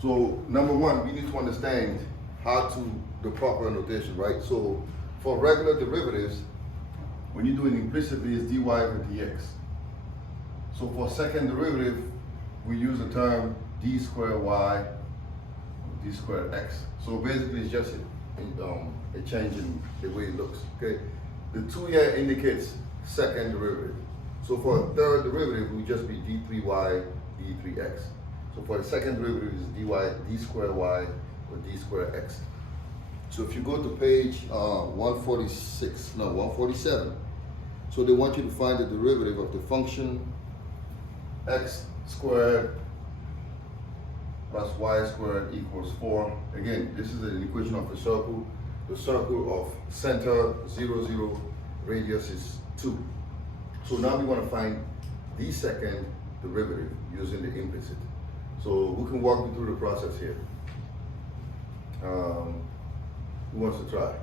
So number one, we need to understand how to the proper notation, right? So for regular derivatives, when you're doing implicitly, it's dy over dx. So for second derivative, we use the term d squared y, d squared x. So basically, it's just a change in the way it looks. Okay, the 2 here indicates second derivative. So for a third derivative, it would just be d3y, d3x. So for the second derivative, it's d squared y or d squared x. So if you go to page 147, so they want you to find the derivative of the function x squared plus y squared equals 4. Again, this is an equation of a circle. The circle of center 0, 0, radius is 2. So now we want to find the second derivative using the implicit. So we can walk you through the process here. Who wants to try?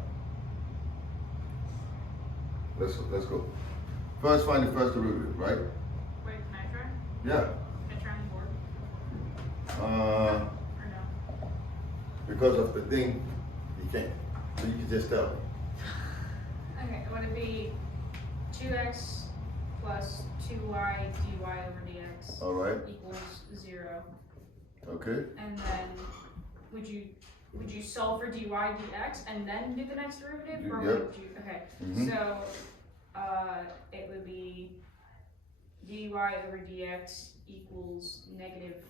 Let's go. First, find the first derivative, right? Wait, can I try? Yeah. Can I try on the board? Uh, Or no? because of the thing, you can't. So you can just tell me. Okay, would it be 2x plus 2y dy over dx All right. equals 0? Okay. And then would you solve for dy dx and then do the next derivative? Or Yep. would you, okay. Mhm. So it would be dy over dx equals negative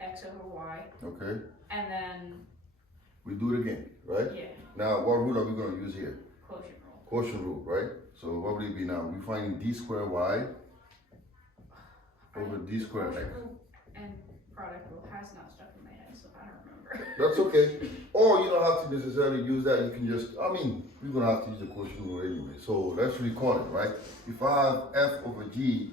x over y. Okay. And then, We do it again, right? yeah, Now, what rule are we going to use here? quotient rule. Quotient rule, right? So what would it be now? We find d squared y over d squared x. Quotient rule and product rule has not stuck in my head, so I don't remember. That's okay. Or you don't have to necessarily use that. You can just, we're going to have to use the quotient rule anyway. So let's record it, right? If I have f over g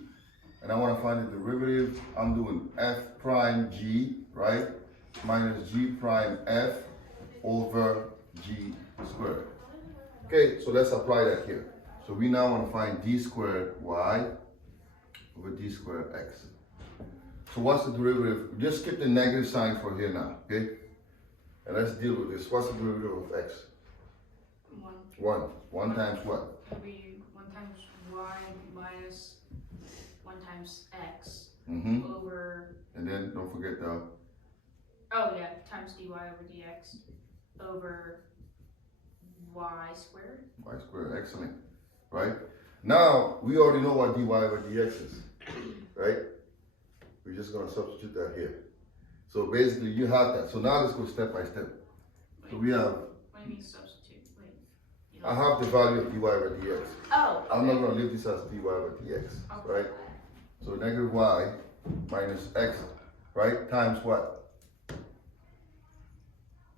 and I want to find the derivative, I'm doing f prime g, right? Minus g prime f over g squared. Okay, so let's apply that here. So we now want to find d squared y over d squared x. So what's the derivative? Just skip the negative sign for here now, okay? And let's deal with this. What's the derivative of x? 1. 1 times what? It'll be 1 times y minus 1 times x Mm-hmm. over, And then don't forget the oh yeah, times dy over dx over y squared. y squared. Excellent. Right? Now, we already know what dy over dx is. Right? We're just going to substitute that here. So basically, you have that. So now let's go step by step. So we have, What do you mean substitute? Wait. You I don't- have the value of dy over dx. Oh, okay. I'm not going to leave this as dy over dx. Okay. Right? So negative y minus x, right? Times what?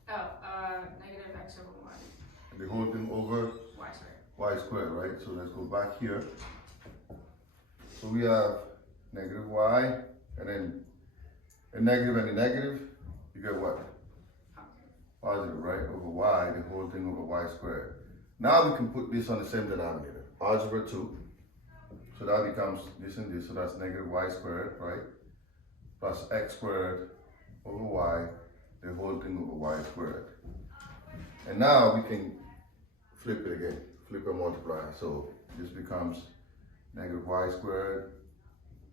Negative x over y. The whole thing over Y squared. y squared, right? So let's go back here. So we have negative y, and then a negative and a negative, you get what? Positive, right? Over y, the whole thing over y squared. Now we can put this on the same denominator. Algebra 2. So that becomes this and this, so that's negative y squared, right? Plus x squared over y, the whole thing over y squared. And now we can flip it again, flip and multiply. So this becomes negative y squared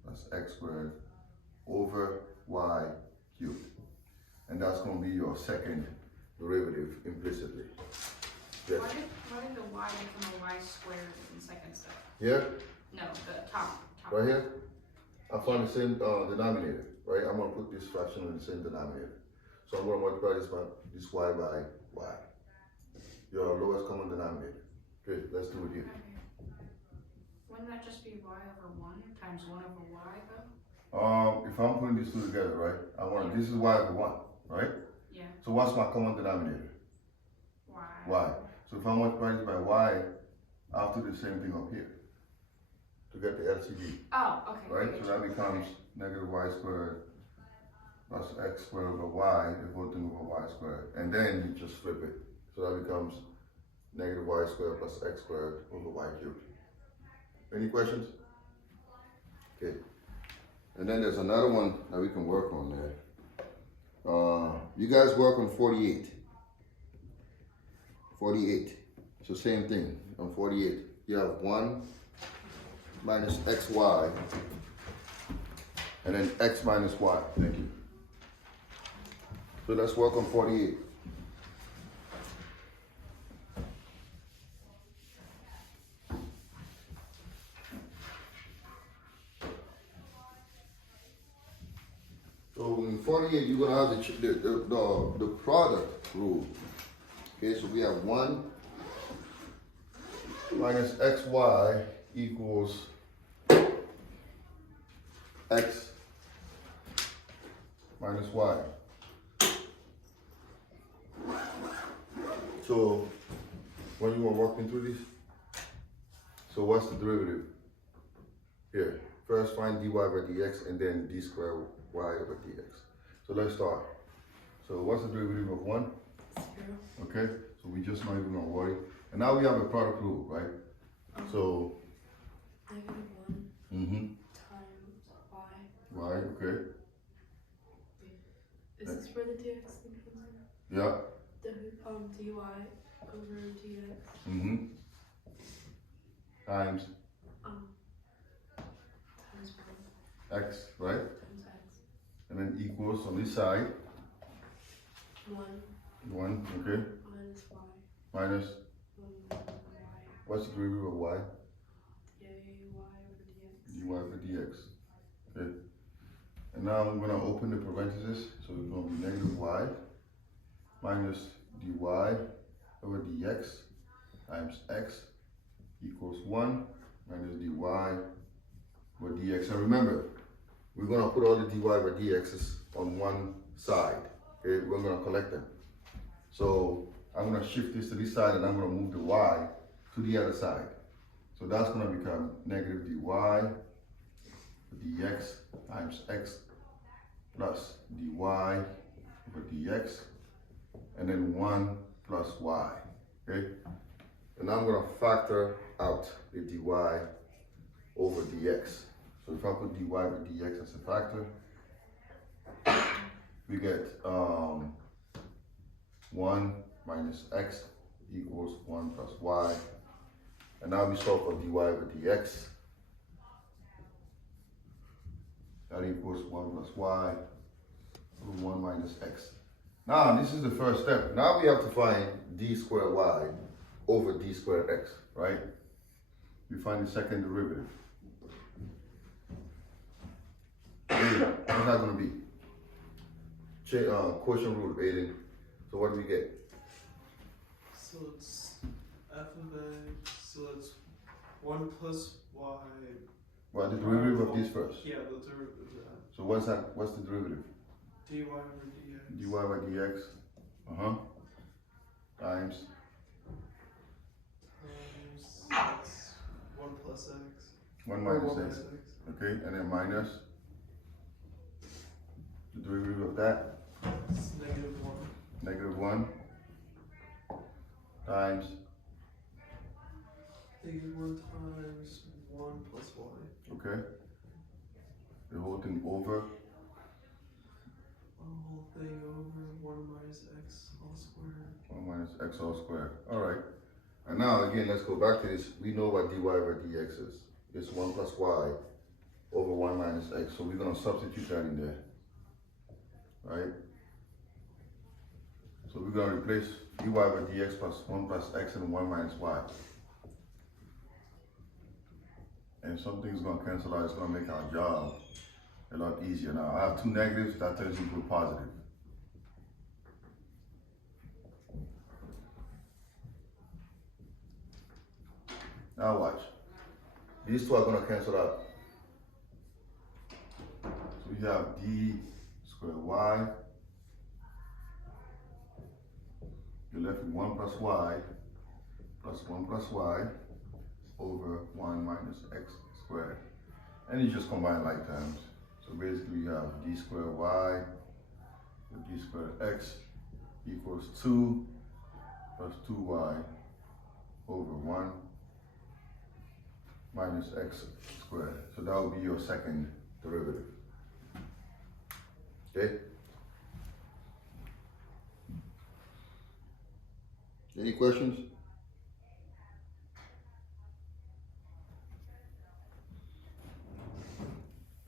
plus x squared over y cubed. And that's going to be your second derivative implicitly. Yes. Why did the y become a y squared in second step? Here, No, the top. right here, I find the same denominator, right? I'm going to put this fraction in the same denominator. So I'm going to multiply this y by y. Your lowest common denominator. Good, let's do it here. Okay. Wouldn't that just be y over 1 times 1 over y though? If I'm putting these two together, right? This is y over 1, right? Yeah. So what's my common denominator? Y. Y. So if I multiply this by y, I have to do the same thing up here to get the LCD, Oh, okay. right? Okay. So that becomes negative y squared plus x squared over y, the whole thing over y squared. And then you just flip it. So that becomes negative y squared plus x squared over y cubed. Any questions? Okay. And then there's another one that we can work on there. You guys work on 48. 48. So same thing on 48. You have 1 minus xy, and then x minus y. Thank you. So let's work on 48. So in 48, you're gonna have the product rule. Okay, so we have 1 minus xy equals x minus y. So when you are walking through this, so what's the derivative? Here, first find dy by dx and then d squared y over dx. So let's start. So what's the derivative of 1? 0. Okay, so we just not even gonna worry. And now we have a product rule, right? So -1 times y. Y, okay. Is this where the dx thing comes in? Yeah. The dy over dx. Times Times x, right? 1 times x. And then equals on this side 1 1, okay. minus y. Minus 1 y. what's the derivative of y? dy over dx. Dy over dx. Okay. And now I'm gonna open the parentheses, so it's gonna be negative y minus dy over dx times x equals 1 minus dy over dx. And remember, we're gonna put all the dy over dx's on one side. Okay, we're gonna collect them. So I'm gonna shift this to this side and I'm gonna move the y to the other side. So that's gonna become negative dy dx times x plus dy over dx, and then 1 plus y, okay? And I'm gonna factor out the dy over dx. So if I put dy over dx as a factor, we get 1 minus x equals 1 plus y. And now we solve for dy over dx. That equals 1 plus y over 1 minus x. Now, this is the first step. Now we have to find d squared y over d squared x, right? We find the second derivative. What's that going to be? Quotient rule of Aiden. So what do we get? So it's f of x, so that's 1 plus y. Well, the derivative of this first. Yeah, the derivative of that. So what's that? What's the derivative? dy over dx. dy by dx. Times. Times that's 1 plus x. 1 Or minus 1 x. minus x. Okay, and then minus the derivative of that. It's negative 1. Negative 1 times Negative 1 times 1 plus y. okay. The whole thing over. The whole thing over 1 minus x all squared. 1 minus x all squared. Alright. And now again, let's go back to this. We know what dy over dx is. It's 1 plus y over 1 minus x. So we're going to substitute that in there. Right? So we're going to replace dy over dx plus 1 plus x and 1 minus y. And something's going to cancel out. It's going to make our job a lot easier. Now, I have two negatives. That turns into a positive. Now watch. These two are going to cancel out. So we have d squared y. You're left with 1 plus y plus 1 plus y over 1 minus x squared. And you just combine like terms. So basically you have d squared y with d squared x equals 2 plus 2y over 1 minus x squared. So that will be your second derivative. Okay? Any questions?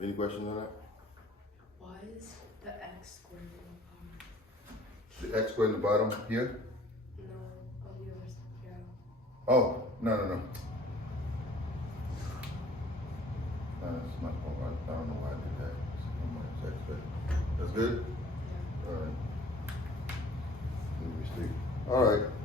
Any questions on that? Why is the x squared in The x squared in the bottom here? no, on the other side, yeah. Oh, no. No, that's my fault. I don't know why I did that. Minus x squared. That's good? Alright. Let me see. Alright.